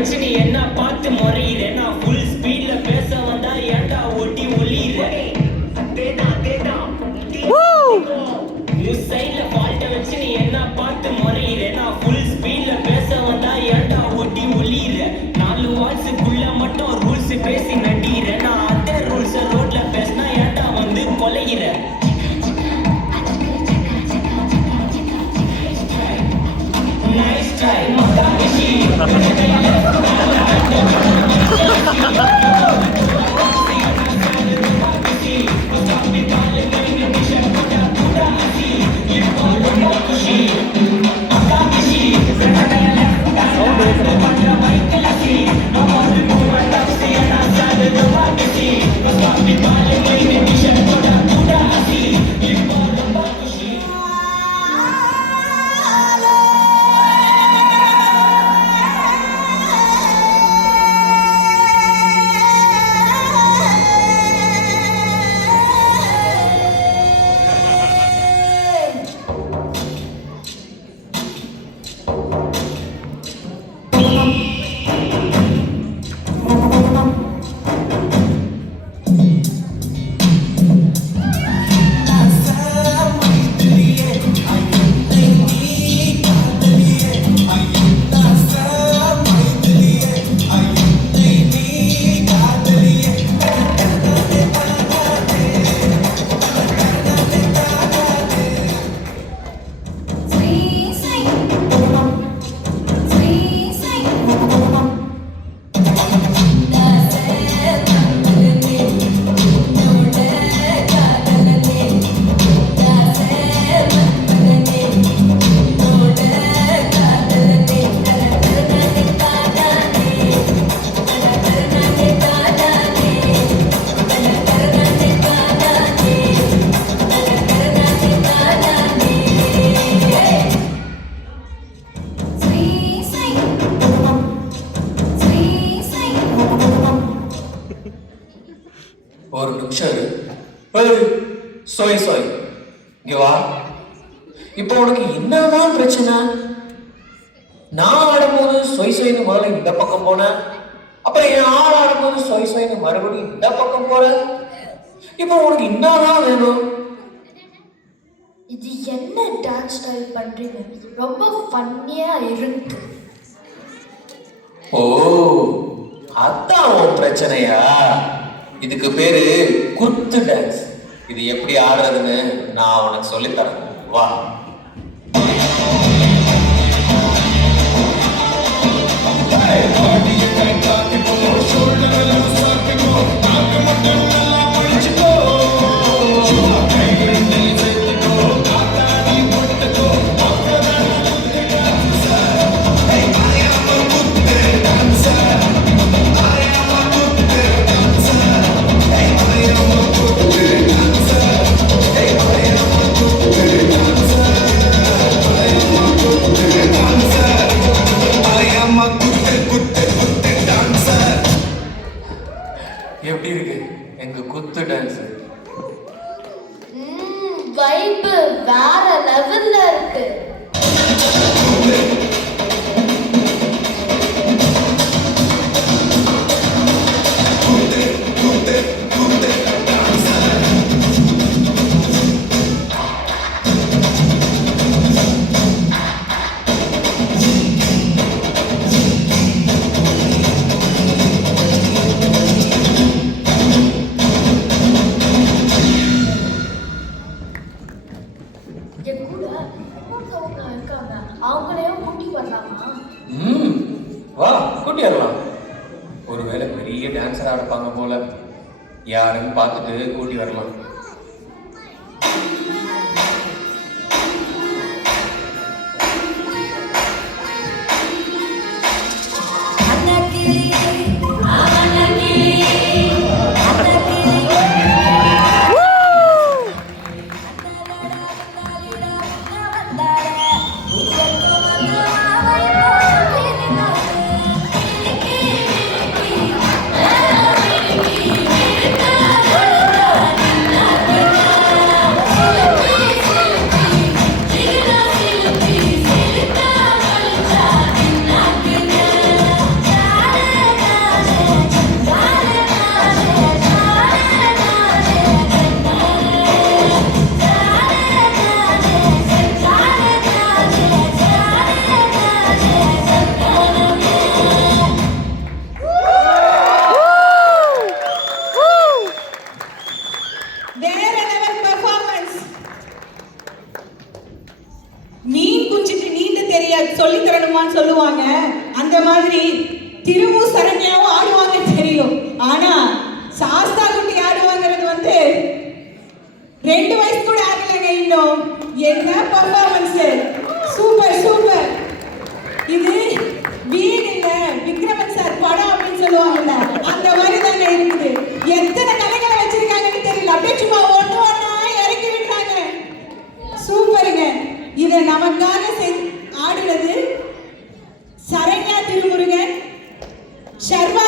வச்சு நீ என்ன பார்த்து முறையிற நான் ஃபுல் ஸ்பீட்ல பேச வந்தா ஏன்டா ஒட்டி ஒளியிற சைட்ல ஃபால்ட்ட வச்சு நீ என்ன பார்த்து முறையிற நான் ஃபுல் ஸ்பீட்ல பேச வந்தா ஏன்டா ஒட்டி ஒளியிற 4 வாட்ஸுக்குள்ள மட்டும் ரூல்ஸ் பேசி நடிகிற நான் அதே ரூல்ஸ் ரோட்ல பேசினா ஏன்டா வந்து கொலையிற நைஸ் ட்ரை மகாவிஷி ஒரு நிமிஷம் சோய் சோய் இங்க வா. இப்போ உனக்கு என்னதான் பிரச்சனை? நான் ஆடும்போது சொய் சொய்னு முதல்ல இந்த பக்கம் போனேன், அப்புறம் என் ஆள் ஆடும்போது சொய் சொய்னு மறுபடியும் இந்த பக்கம் போற. இப்போ உனக்கு என்னதான் வேணும்? இது என்ன டான்ஸ் ஸ்டைல் பண்றீங்க? ரொம்ப ஃபன்னியா இருக்கு. ஓ, அதான் உன் பிரச்சனையா? இதுக்கு பேரு குத்து டான்ஸ். இது எப்படி ஆடுறதுன்னு நான் உனக்கு சொல்லித்தரேன், வா. எப்படி இருக்கு எங்க குத்து டான்ஸ்? வைப் வேற லெவல்ல இருக்கு. அவங்களையும் கூட்டி வரலாமா? வா, கூட்டி வரலாம். ஒருவேளை பெரிய டான்ஸரா இருப்பாங்க போல, யாருன்னு பார்த்துட்டு கூட்டி வரலாம். சொல்லி தரணுமான்னு சொல்லுவாங்க. அந்த மாதிரி திருமு சரண்யாவும் ஆடுவாங்க தெரியும். ஆனா சாஸ்தா குட்டி ஆடுவாங்கிறது வந்து 2 வயசு கூட ஆகலைங்க இன்னும். என்ன பர்ஃபார்மன்ஸ்! Super super. இது வீடு இல்ல விக்ரமன் சார் படம் அப்படின்னு சொல்லுவாங்கல்ல, அந்த மாதிரி தாங்க இருக்குது. எத்தனை கலைகளை வச்சிருக்காங்கன்னு தெரியல, அப்படியே சும்மா ஒண்ணா இறக்கி விடுறாங்க. சூப்பருங்க. இதை நமக்காக ஆடுனது சரண்யா திருமுருகன், சர்வா